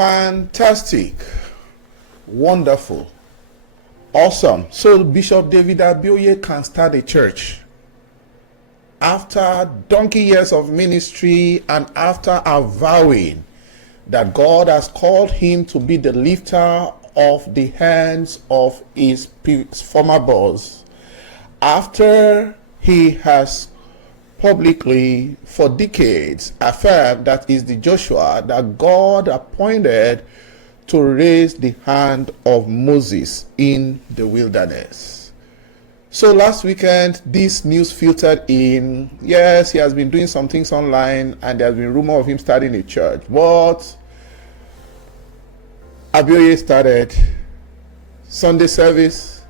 Fantastic. Wonderful. Awesome. So Bishop David Abioye can start a church. After donkey years of ministry and after avowing that God has called him to be the lifter of the hands of his former boss, after he has publicly for decades affirmed that is the Joshua that God appointed to raise the hand of Moses in the wilderness. So last weekend, this news filtered in. Yes, he has been doing some things online and there's been rumor of him starting a church. But Abioye started Sunday service,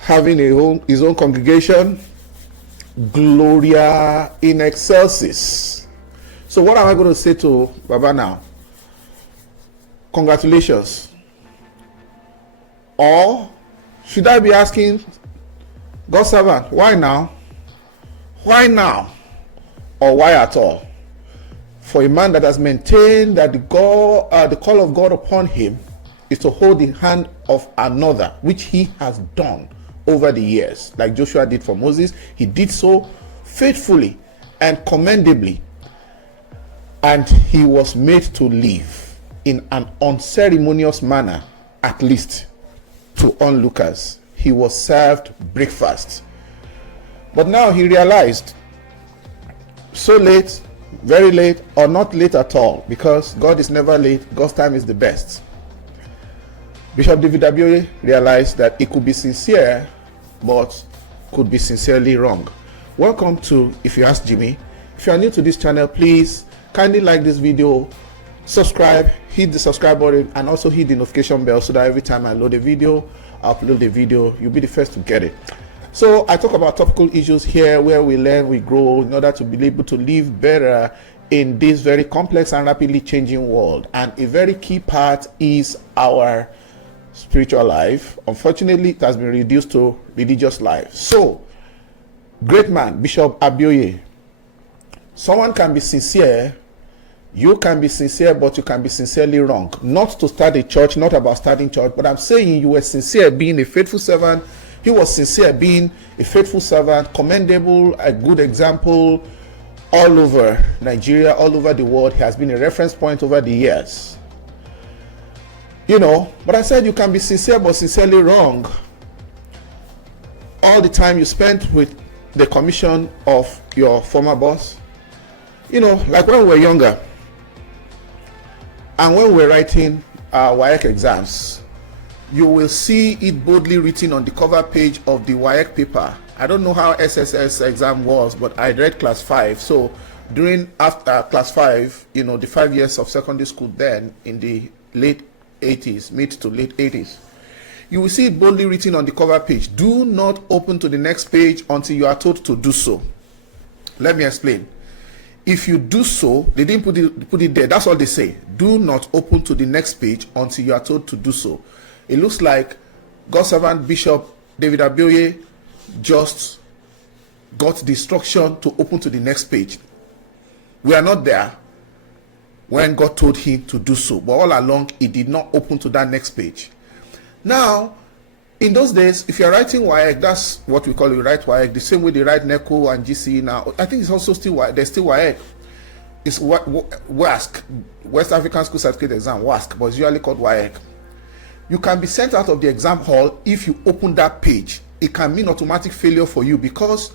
having his own congregation, Gloria in Excelsis. So what am I going to say to Baba now? Congratulations. Or should I be asking, God servant, why now? Why now? Or why at all? For a man that has maintained that the call of God upon him is to hold the hand of another, which he has done over the years, like Joshua did for Moses. He did so faithfully and commendably, and he was made to live in an unceremonious manner, at least to onlookers. He was served breakfast. But now he realized, so late, very late, or not late at all, because God is never late, God's time is the best. Bishop David Abioye realized that it could be sincere, but could be sincerely wrong. Welcome to If You Ask Jimmy. If you are new to this channel, please kindly like this video, subscribe, hit the subscribe button, and also hit the notification bell so that every time I load a video, I upload a video, you'll be the first to get it. So I talk about topical issues here where we learn, we grow in order to be able to live better in this very complex and rapidly changing world. And a very key part is our spiritual life. Unfortunately, it has been reduced to religious life. So, great man, Bishop Abioye. Someone can be sincere. You can be sincere, but you can be sincerely wrong. Not to start a church, not about starting church, but I'm saying you were sincere being a faithful servant. He was sincere being a faithful servant, commendable, a good example all over Nigeria, all over the world. He has been a reference point over the years. You know, but I said you can be sincere, but sincerely wrong. All the time you spent with the commission of your former boss. You know, like when we were younger, and when we're writing WAEC exams, you will see it boldly written on the cover page of the WAEC paper. I don't know how SSS exam was, but I read class 5. So during after class 5, you know, the 5 years of secondary school then in the late 80s, mid to late 80s, you will see it boldly written on the cover page. Do not open to the next page until you are told to do so. Let me explain. If you do so, they didn't put it there. That's all they say. Do not open to the next page until you are told to do so. It looks like God's servant Bishop David Abioye just got the instruction to open to the next page. We are not there when God told him to do so, but all along he did not open to that next page. Now, in those days, if you're writing WAEC, that's what we call it, write WAEC, the same way they write NECO and GCE now. I think it's also still WAEC. There's still WAEC. It's WASC, West African School Certificate Exam, WASC, but it's usually called WAEC. You can be sent out of the exam hall if you open that page. It can mean automatic failure for you, because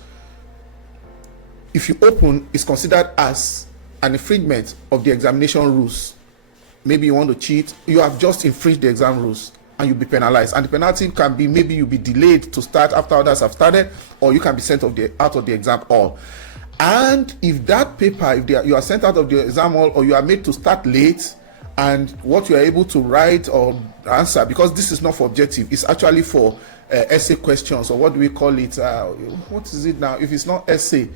if you open, it's considered as an infringement of the examination rules. Maybe you want to cheat, you have just infringed the exam rules, and you'll be penalized. And the penalty can be maybe you'll be delayed to start after others have started, or you can be sent out of the exam hall. And if that paper, you are sent out of the exam hall, or you are made to start late, and what you are able to write or answer, because this is not for objective, it's actually for essay questions, or what do we call it? What is it now? If it's not essay,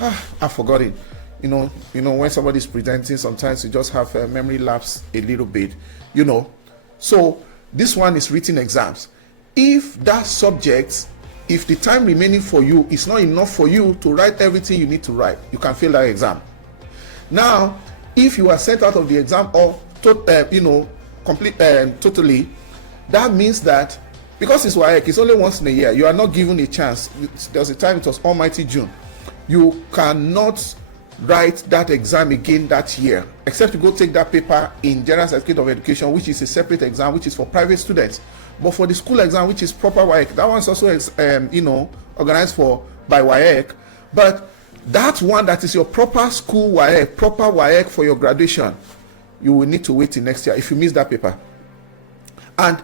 I forgot it. You know, when somebody's presenting, sometimes you just have a memory lapse a little bit. You know, so this one is written exams. If that subject, if the time remaining for you is not enough for you to write everything you need to write, you can fail that exam. Now, if you are sent out of the exam or complete totally, that means that because it's WAEC, it's only once in a year. You are not given a chance. There's a time, it was Almighty June. You cannot write that exam again that year, except to go take that paper in General Certificate of Education, which is a separate exam, which is for private students. But for the school exam, which is proper WAEC, that one's also organized by WAEC. But that one that is your proper school WAEC, proper WAEC for your graduation, you will need to wait till next year if you miss that paper. And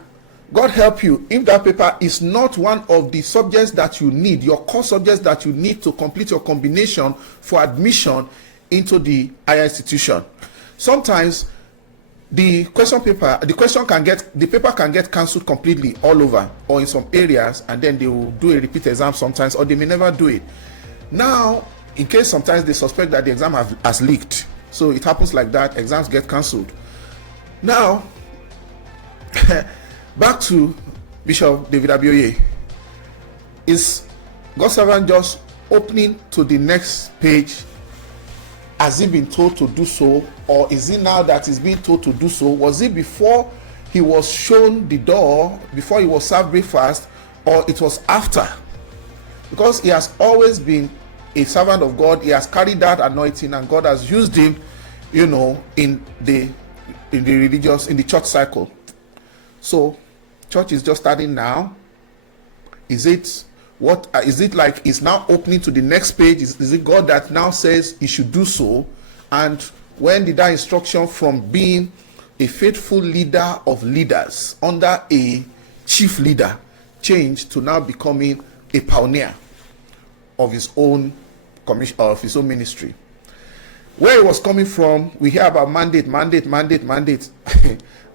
God help you if that paper is not one of the subjects that you need, your core subjects that you need to complete your combination for admission into the higher institution. Sometimes the paper can get cancelled completely all over or in some areas, and then they will do a repeat exam sometimes, or they may never do it. Now, in case sometimes they suspect that the exam has leaked, so it happens like that, exams get cancelled. Now, back to Bishop David Abioye. Is God's servant just opening to the next page? Has he been told to do so, or is it now that he's being told to do so? Was it before he was shown the door, before he was served breakfast, or it was after? Because he has always been a servant of God. He has carried that anointing, and God has used him, in the church cycle. So church is just starting now. Is it like it's now opening to the next page? Is it God that now says he should do so? And when did that instruction from being a faithful leader of leaders under a chief leader change to now becoming a pioneer of his own commission, of his own ministry? Where it was coming from, we hear about mandate.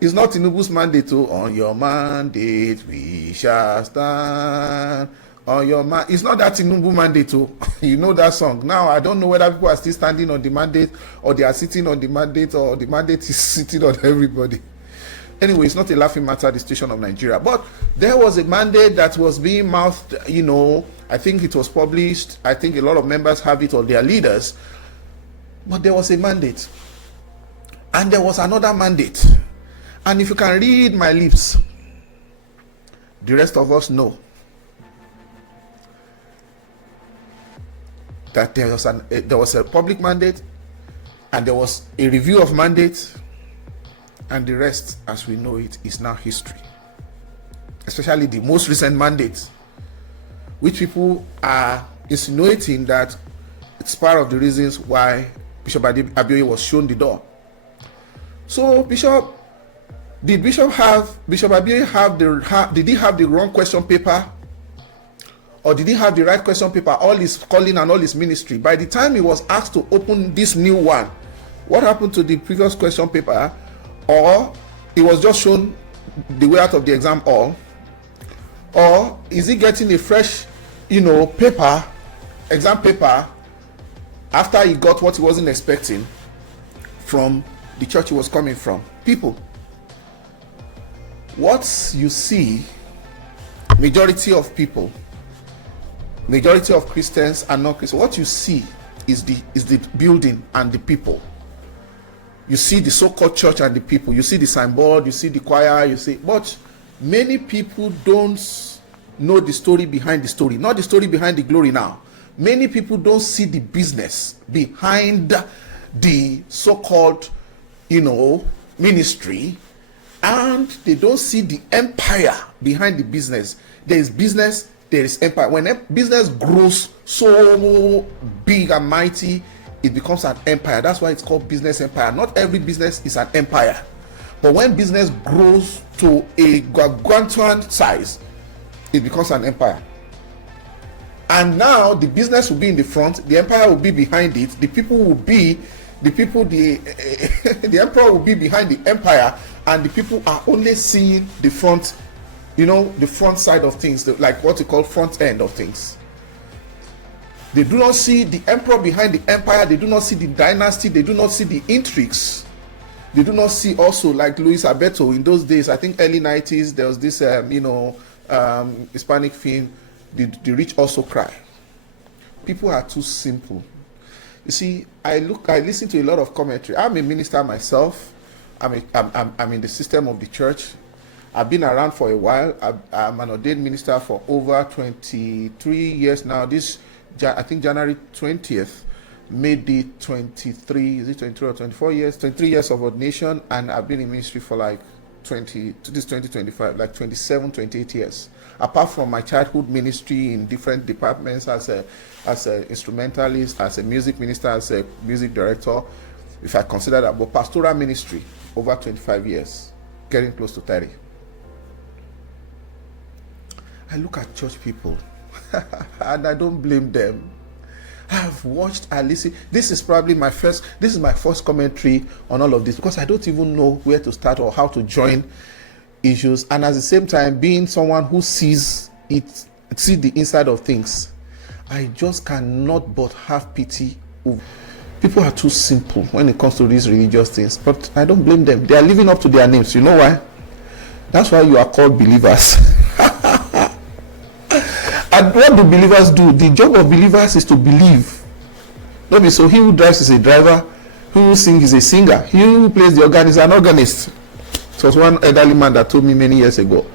It's not Tinubu's mandate. On your mandate we shall stand. On your it's not that Tinubu mandate. You know that song. Now I don't know whether people are still standing on the mandate, or they are sitting on the mandate, or the mandate is sitting on everybody. Anyway, it's not a laughing matter, the situation of Nigeria. But there was a mandate that was being mouthed. I think it was published. I think a lot of members have it, or their leaders. But there was a mandate, and there was another mandate. And if you can read my lips, the rest of us know that there was a public mandate, and there was a review of mandates, and the rest, as we know it, is now history. Especially the most recent mandates, which people are insinuating that it's part of the reasons why Bishop Abioye was shown the door. So did Bishop Abioye did he have the wrong question paper, or did he have the right question paper, all his calling and all his ministry? By the time he was asked to open this new one, what happened to the previous question paper? Or he was just shown the way out of the exam hall? Or is he getting a fresh exam paper, after he got what he wasn't expecting from the church he was coming from? People, what you see, majority of Christians and non-Christians, what you see is the building and the people. You see the so-called church and the people. You see the signboard, you see the choir, but many people don't know the story behind the story, not the story behind the glory now. Many people don't see the business behind the so-called, ministry, and they don't see the empire behind the business. There is business, there is empire. When a business grows so big and mighty, it becomes an empire. That's why it's called business empire. Not every business is an empire, but when business grows to a gargantuan size, it becomes an empire. And now the business will be in the front, the empire will be behind it, the emperor will be behind the empire, and the people are only seeing the front, the front side of things, like what you call front end of things. They do not see the emperor behind the empire. They do not see the dynasty. They do not see the intrigues. They do not see also, like Luis Alberto in those days, I think early 90s, there was this Hispanic film, the rich also cry. People are too simple. You see, I listen to a lot of commentary. I'm a minister myself, I'm in the system of the church. I've been around for a while. I'm an ordained minister for over 23 years now. I think January 20th made the 23, is it 23 or 24 years? 23 years of ordination, and I've been in ministry for like 2025, like 27, 28 years. Apart from my childhood ministry in different departments as a instrumentalist, as a music minister, as a music director, if I consider that, but pastoral ministry over 25 years, getting close to 30. I look at church people and I don't blame them. I've watched, I listen. This is my first commentary on all of this, because I don't even know where to start or how to join issues, and at the same time being someone who sees the inside of things, I just cannot but have pity. People are too simple when it comes to these religious things, but I don't blame them. They are living up to their names. You know why? That's why you are called believers. And what do believers do? The job of believers is to believe. So he who drives is a driver, he who sings is a singer, he who plays the organ is an organist. It was one elderly man that told me many years ago.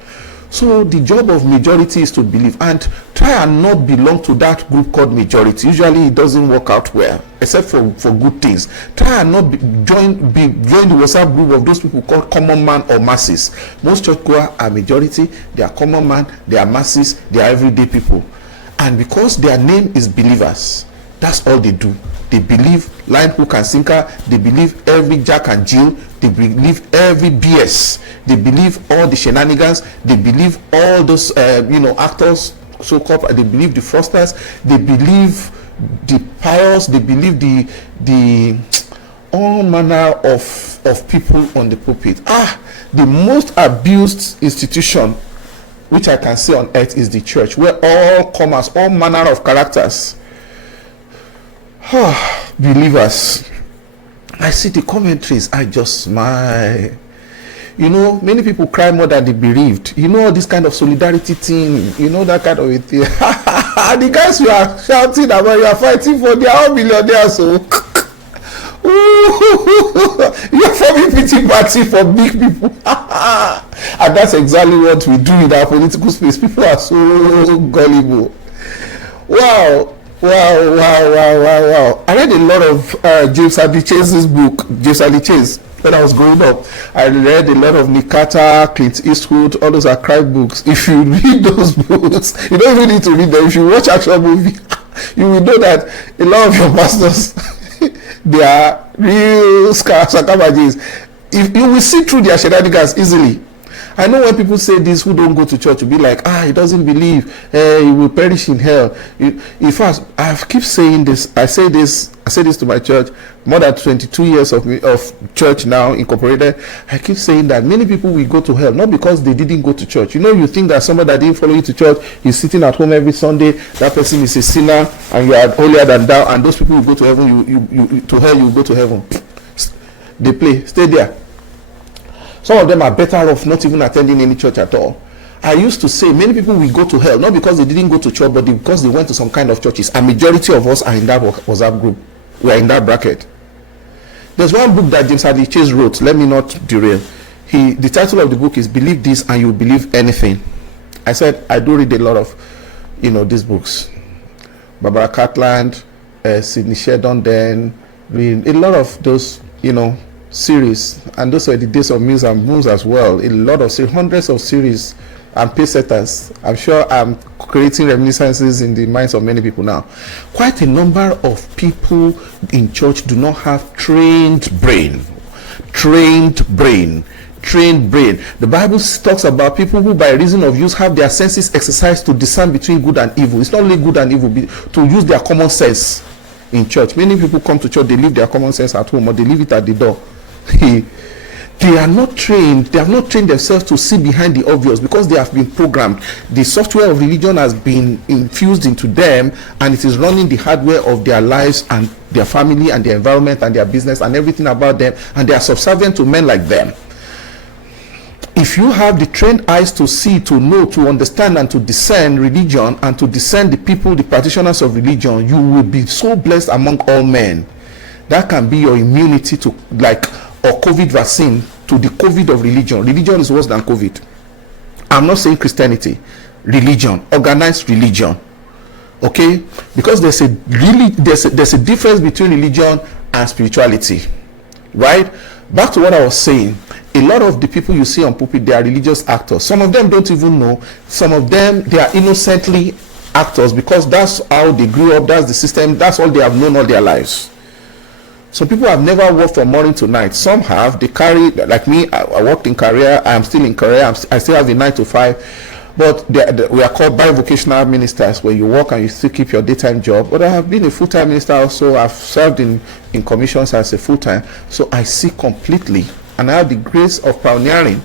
So the job of majority is to believe, and try and not belong to that group called majority. Usually it doesn't work out well, except for good things. Try and not join the WhatsApp group of those people called common man or masses. Most churchgoers are majority, they are common man, they are masses, they are everyday people. And because their name is believers, that's all they do. They believe line, hook and sinker. They believe every Jack and Jill. They believe every BS. They believe all the shenanigans. They believe all those actors, so-called. They believe the fraudsters. They believe the pious. They believe the all manner of people on the pulpit. The most abused institution which I can say on earth is the church, where all comers, all manner of characters, believers. I see the commentaries, I just smile. Many people cry more than the bereaved. This kind of solidarity thing, that kind of a thing. The guys you are shouting about, you are fighting for, they are all millionaires. So you are forming pity party for big people. And that's exactly what we do in our political space. People are so gullible. Wow. I read a lot of James Adichese's book, James Adichese, when I was growing up. I read a lot of Nick Carter, Clint Eastwood, all those are crime books. If you read those books, you don't even need to read them. If you watch action movie, you will know that a lot of your pastors, they are real sacamages. If you will see through their shenanigans easily. I know when people say this who don't go to church, will be like, he doesn't believe, he will perish in hell. In fact, I keep saying this. I say this to my church. More than 22 years of church now incorporated. I keep saying that many people will go to hell, not because they didn't go to church. You think that somebody that didn't follow you to church is sitting at home every Sunday. That person is a sinner, and you are holier than thou. And those people will go to heaven. You to hell. You will go to heaven. They play. Stay there. Some of them are better off not even attending any church at all. I used to say many people will go to hell, not because they didn't go to church, but because they went to some kind of churches. A majority of us are in that WhatsApp group. We are in that bracket. There's one book that James Adichese wrote. Let me not derail. The title of the book is "Believe This and You'll Believe Anything." I said I do read a lot of, these books. Barbara Cartland, Sidney Sheldon, then a lot of those, series, and those were the days of Mills and Booms as well. A lot of hundreds of series and pace setters. I'm sure I'm creating reminiscences in the minds of many people now. Quite a number of people in church do not have trained brain. The Bible talks about people who by reason of use have their senses exercised to discern between good and evil. It's not only good and evil, to use their common sense in church. Many people come to church, they leave their common sense at home, or they leave it at the door. They are not trained. They have not trained themselves to see behind the obvious, because they have been programmed. The software of religion has been infused into them, and it is running the hardware of their lives and their family and their environment and their business and everything about them, and they are subservient to men like them. If you have the trained eyes to see, to know, to understand, and to discern religion, and to discern the people, the practitioners of religion, you will be so blessed among all men. That can be your immunity to, like, or COVID vaccine to the COVID of religion. Religion is worse than COVID. I'm not saying Christianity, religion, organized religion. Okay, because there's a difference between religion and spirituality, right? Back to what I was saying, a lot of the people you see on pulpit, they are religious actors. Some of them don't even know. Some of them, they are innocently actors because that's how they grew up, that's the system, that's all they have known all their lives. Some people have never worked from morning to night. Some have. They carry, like me, I worked in career, I'm still in career, I still have a 9 to 5. But we are called bivocational ministers, where you work and you still keep your daytime job. But I have been a full-time minister also. I've served in commissions as a full-time. So I see completely, and I have the grace of pioneering.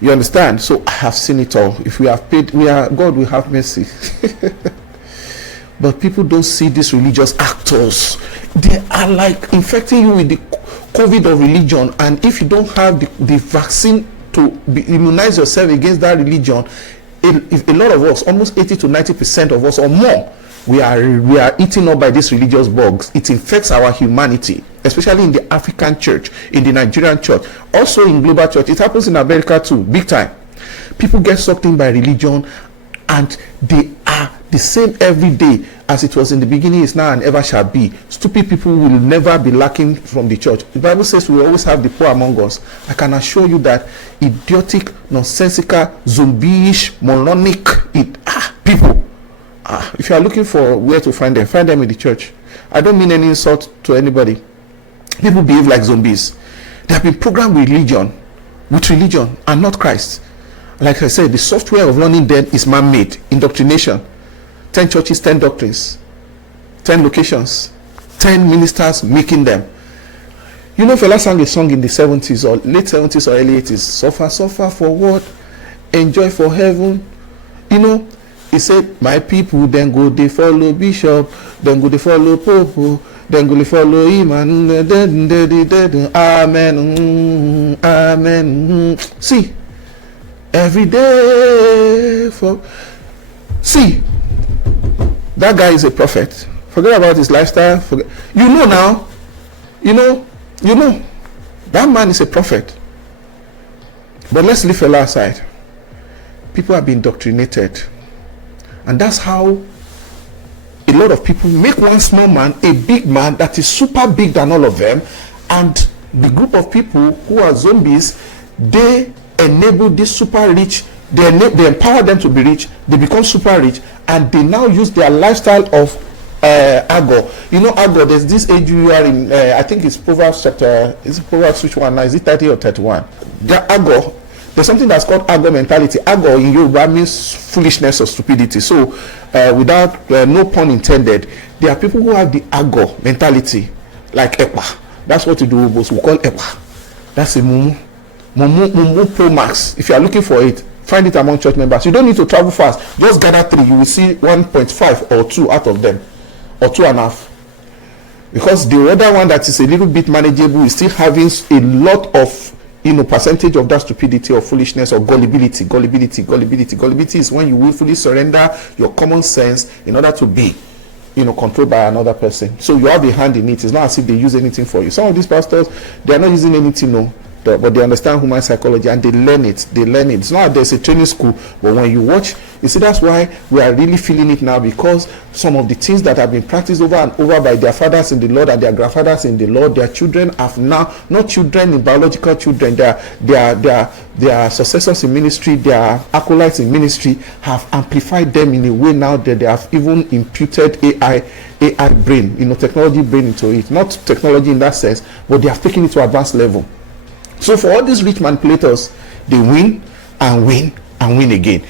You understand? So I have seen it all. If we have paid, God will have mercy. But people don't see these religious actors. They are like infecting you with the COVID of religion. And if you don't have the vaccine to immunize yourself against that religion, a lot of us, almost 80 to 90% of us or more, we are eaten up by these religious bugs. It infects our humanity, especially in the African church, in the Nigerian church, also in global church. It happens in America too, big time. People get sucked in by religion, and they are the same every day as it was in the beginning, is now, and ever shall be. Stupid people will never be lacking from the church. The Bible says we will always have the poor among us. I can assure you that idiotic, nonsensical, zombie-ish, moronic people. If you are looking for where to find them in the church. I don't mean any insult to anybody. People behave like zombies. They have been programmed with religion and not Christ. Like I said, the software of learning them is man-made. Indoctrination. 10 churches, 10 doctrines, 10 locations, 10 ministers making them. You know, Fela sang a song in the 70s or late 70s or early 80s. Suffer for what? Enjoy for heaven. You know, he said, my people then go they follow bishop, then go they follow pope, then go they follow Iman. Amen. Amen. See, every day see, that guy is a prophet. Forget about his lifestyle. You know now. You know. That man is a prophet. But let's leave Fela aside. People have been indoctrinated. And that's how a lot of people make one small man a big man that is super big than all of them. And the group of people who are zombies, they enable this super rich. They empower them to be rich. They become super rich, and they now use their lifestyle of Agor. You know, Agor. There's this age you are in. I think it's Proverbs chapter. Is it Proverbs which one now? Is it 30 or 31? The Agor. There's something that's called Agor mentality. Agor in Yoruba means foolishness or stupidity. So, without no pun intended, there are people who have the Agor mentality, like Epa. That's what we do. We call Epa. That's a Mumu Pro Max. If you are looking for it, find it among church members. You don't need to travel fast. Just gather 3. You will see 1.5 or 2 out of them, or 2.5. Because the other one that is a little bit manageable is still having a lot of percentage of that stupidity or foolishness or gullibility. Gullibility is when you willfully surrender your common sense in order to be controlled by another person. So you have a hand in it. It's not as if they use anything for you. Some of these pastors, they are not using anything, no. But they understand human psychology and they learn it. It's not that there's a training school, but when you watch, you see, that's why we are really feeling it now, because some of the things that have been practiced over and over by their fathers in the Lord and their grandfathers in the Lord, their children have now, not children in biological children, their successors in ministry, their acolytes in ministry have amplified them in a way now that they have even imputed AI brain, technology brain into it. Not technology in that sense, but they have taken it to advanced level. So for all these rich manipulators, they win and win and win again.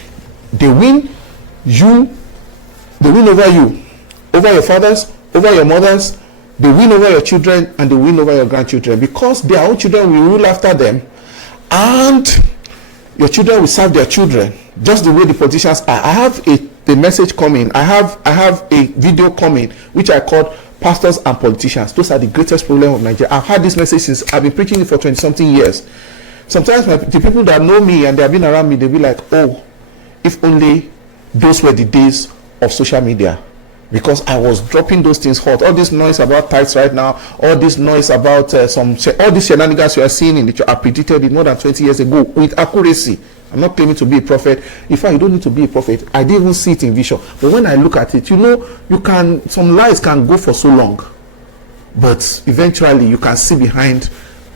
They win over you, over your fathers, over your mothers. They win over your children and they win over your grandchildren, because their own children will rule after them, and your children will serve their children, just the way the politicians are. I have a message coming. I have a video coming which I called Pastors and Politicians. Those are the greatest problem of Nigeria. I've had this message since I've been preaching it for 20-something years. Sometimes the people that know me and they have been around me, they'll be like, oh, if only those were the days of social media. because I was dropping those things hot. All this noise about tithes right now, all this noise about all these shenanigans you are seeing in the church, I predicted it more than 20 years ago with accuracy. I'm not claiming to be a prophet. In fact, you don't need to be a prophet. I didn't even see it in vision. But when I look at it, some lies can go for so long, but eventually you can see behind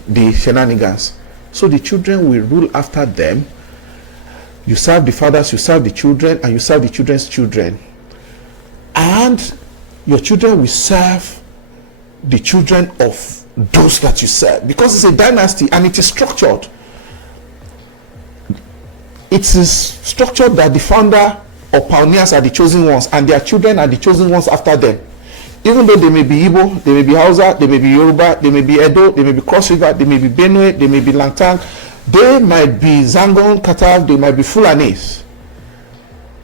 the shenanigans. So the children will rule after them. You serve the fathers, you serve the children, and you serve the children's children. And your children will serve the children of those that you serve, because it's a dynasty and it is structured. It is structured that the founder or pioneers are the chosen ones and their children are the chosen ones after them. Even though they may be Igbo, they may be Hausa, they may be Yoruba, they may be Edo, they may be Cross River, they may be Benue, they may be Langtang, they might be Zangon, Katav, they might be Fulanis,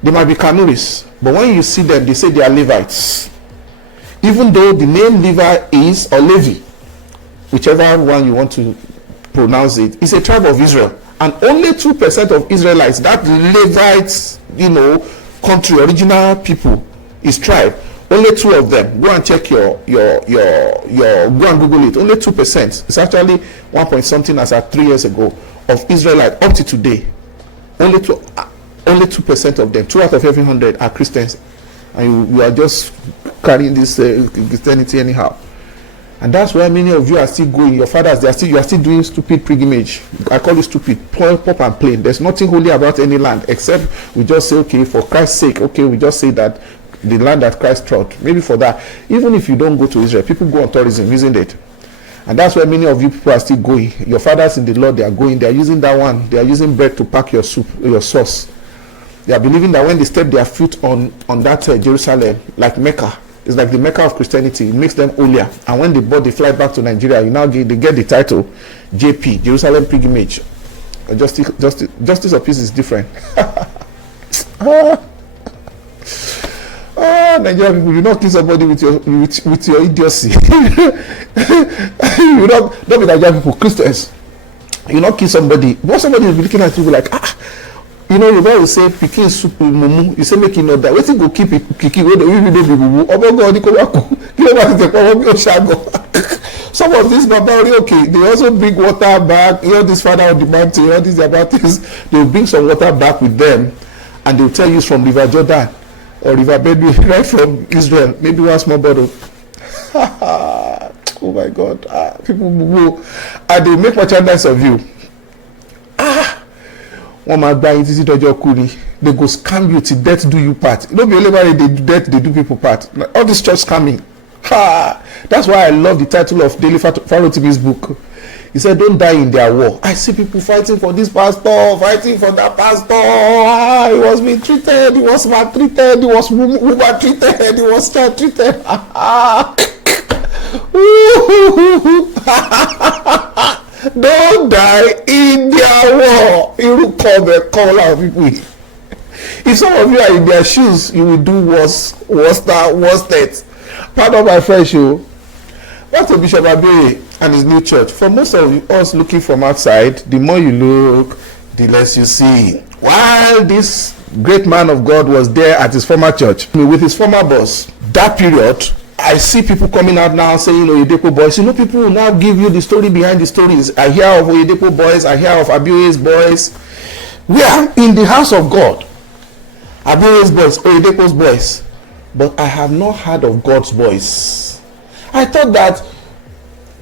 they might be Kanuris. But when you see them, they say they are Levites. Even though the name Levi is, or Levi, whichever one you want to pronounce it, is a tribe of Israel. And only 2% of Israelites, that Levites, country, original people, is tribe. Only 2 of them. Go and check go and Google it. Only 2%. It's actually 1 point something as at 3 years ago of Israelites up to today. Only 2% of them. 2 out of every 100 are Christians, and you are just carrying this Christianity anyhow. And that's why many of you are still going. Your fathers, you are still doing stupid pilgrimage. I call it stupid, pop and plain. There's nothing holy about any land, except we just say, okay, for Christ's sake, okay, we just say that the land that Christ trod. Maybe for that, even if you don't go to Israel, people go on tourism, isn't it? And that's why many of you people are still going. Your fathers in the Lord, they are going. They are using that one. They are using bread to pack your soup, your sauce. They are believing that when they step their foot on that Jerusalem, like Mecca, it's like the Mecca of Christianity. It makes them holier. And when they fly back to Nigeria, they get the title JP, Jerusalem Pilgrimage. Justice of Peace is different. Nigerian people, you not kill somebody with your idiocy. You don't be Nigerian people, Christians. You not kill somebody. What somebody will be looking at you like, you will say pikin soup mumu. You say make you know that. Wetin go keep kiki wey don't be mumu. Omo God, you some of these babari, okay, they also bring water back. This father on the mountain, all these about this. They will bring some water back with them, and they will tell you it's from River Jordan or River Benue, right from Israel. Maybe one small bottle. Oh my God, people go and they make merchandise of you. One man buy it, they go scam you till death do you part. Don't be only they do death, they do people part. All this church scamming. That's why I love the title of Daily Pharaoh book. He said, don't die in their war. I see people fighting for this pastor, fighting for that pastor. He was mistreated, he was maltreated, he was woman treated, he was child treated. Don't die in their war. It will come out of people. If some of you are in their shoes, you will do worse things. Pardon my French, you. Back to Bishop Abioye and his new church. For most of us looking from outside, the more you look, the less you see. While this great man of God was there at his former church with his former boss, that period, I see people coming out now saying Oyedepo boys. People will now give you the story behind the stories. I hear of Oyedepo boys. I hear of Abioye's boys. We are in the house of God. Abioye's boys, Oyedepo's boys. But I have not heard of God's boys. I thought that,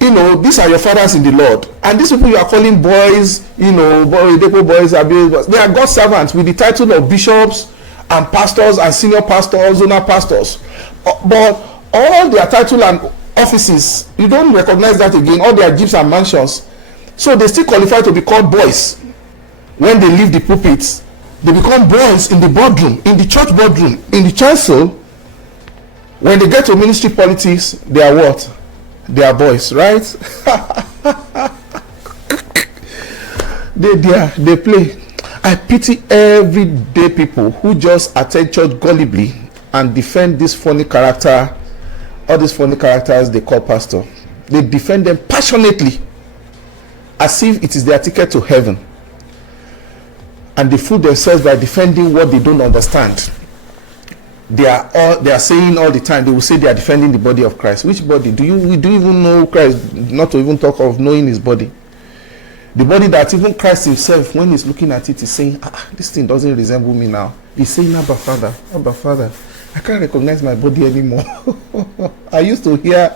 these are your fathers in the Lord. And these people you are calling boys, Oyedepo boys, Abioye's boys. They are God's servants with the title of bishops and pastors and senior pastors, zonal pastors. But all their title and offices, you don't recognize that again. All their jeeps and mansions, so they still qualify to be called boys. When they leave the pulpits, they become boys in the boardroom, in the church boardroom, in the chancel. When they get to ministry politics, they are what? They are boys, right? They play. I pity everyday people who just attend church gullibly and defend this funny character. All these funny characters they call pastor. They defend them passionately as if it is their ticket to heaven. And they fool themselves by defending what they don't understand. they are saying all the time, they will say they are defending the body of Christ. Which body? Do you even know Christ? Not to even talk of knowing his body. The body that even Christ himself, when he's looking at it, is saying, this thing doesn't resemble me now. He's saying, Abba Father, I can't recognize my body anymore. I used to hear,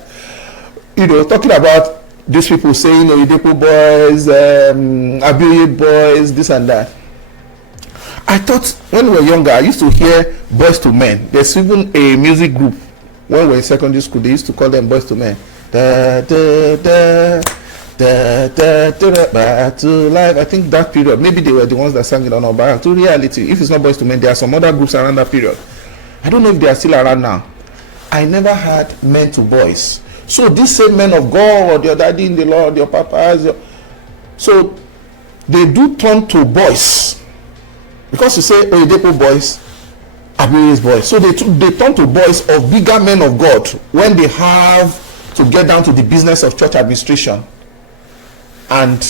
talking about these people saying, Oyedepo boys, Abioye boys, this and that. I thought when we were younger, I used to hear Boys to Men. There's even a music group when we were in secondary school, they used to call them Boys to Men. Back to life. I think that period, maybe they were the ones that sang it on our back to reality. If it's not Boys to Men, there are some other groups around that period. I don't know if they are still around now. I never had men to boys. So these same men of God, your daddy in the Lord, your papas, so they do turn to boys. Because you say Oyedepo boys, Abioye's boys. So they turn to boys of bigger men of God when they have to get down to the business of church administration and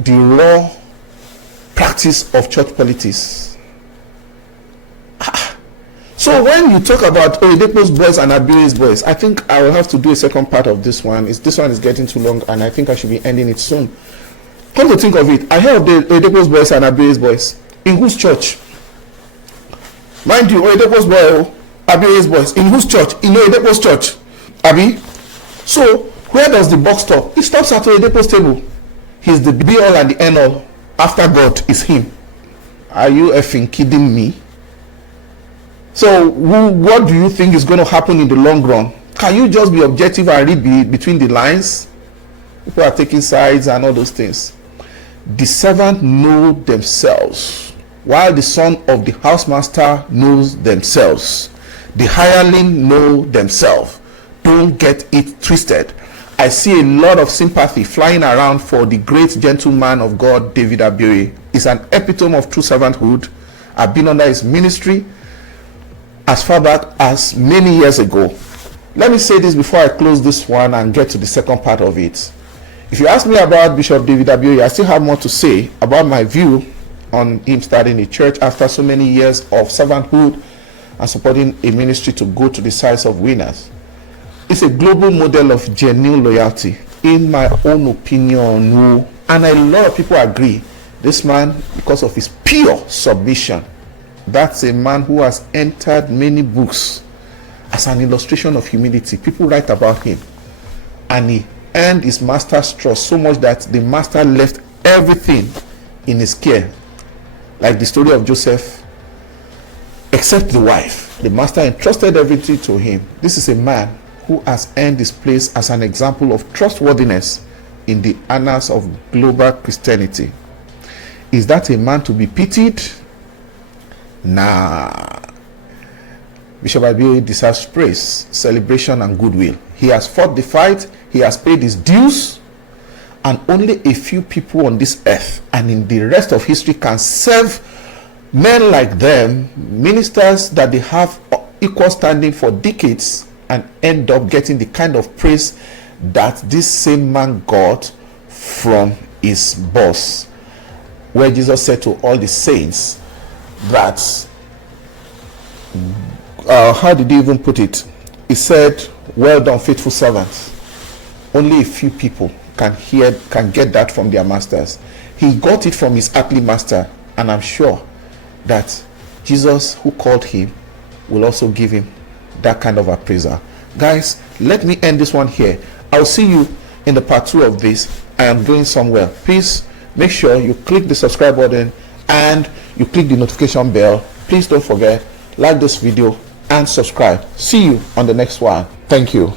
the raw practice of church politics. So when you talk about Oyedepo's boys and Abioye's boys, I think I will have to do a second part of this one. This one is getting too long and I think I should be ending it soon. Come to think of it, I heard of the Oyedepo's boys and Abioye's boys. In whose church? Mind you, Oyedepo's boy, Abioye's boys. In whose church? In Oyedepo's church. Abi? So, where does the box stop? It stops at Oyedepo's table. He's the be all and the end all. After God is him. Are you effing kidding me? So, what do you think is going to happen in the long run? Can you just be objective and read between the lines? People are taking sides and all those things. The servant know themselves, while the son of the housemaster knows themselves. The hireling know themselves. Don't get it twisted. I see a lot of sympathy flying around for the great gentleman of God, David Abioye. He's an epitome of true servanthood. I've been under his ministry as far back as many years ago. Let me say this before I close this one and get to the second part of it. If you ask me about Bishop David Abioye, I still have more to say about my view on him starting a church after so many years of servanthood and supporting a ministry to go to the size of winners. It's a global model of genuine loyalty, in my own opinion. And a lot of people agree. This man, because of his pure submission, that's a man who has entered many books as an illustration of humility. People write about him. And he earned his master's trust so much that the master left everything in his care. Like the story of Joseph, except the wife. The master entrusted everything to him. This is a man who has earned his place as an example of trustworthiness in the annals of global Christianity. Is that a man to be pitied? Nah. Bishop Abioye deserves praise, celebration, and goodwill. He has fought the fight, he has paid his dues, and only a few people on this earth and in the rest of history can serve men like them, ministers that they have equal standing for decades, and end up getting the kind of praise that this same man got from his boss, where Jesus said to all the saints that how did he even put it? He said, well done, faithful servants. Only a few people can get that from their masters. He got it from his earthly master, and I'm sure that Jesus, who called him, will also give him that kind of appraisal. Guys, let me end this one here. I'll see you in the part 2 of this. I am going somewhere. Please make sure you click the subscribe button and you click the notification bell. Please don't forget, like this video and subscribe. See you on the next one. Thank you.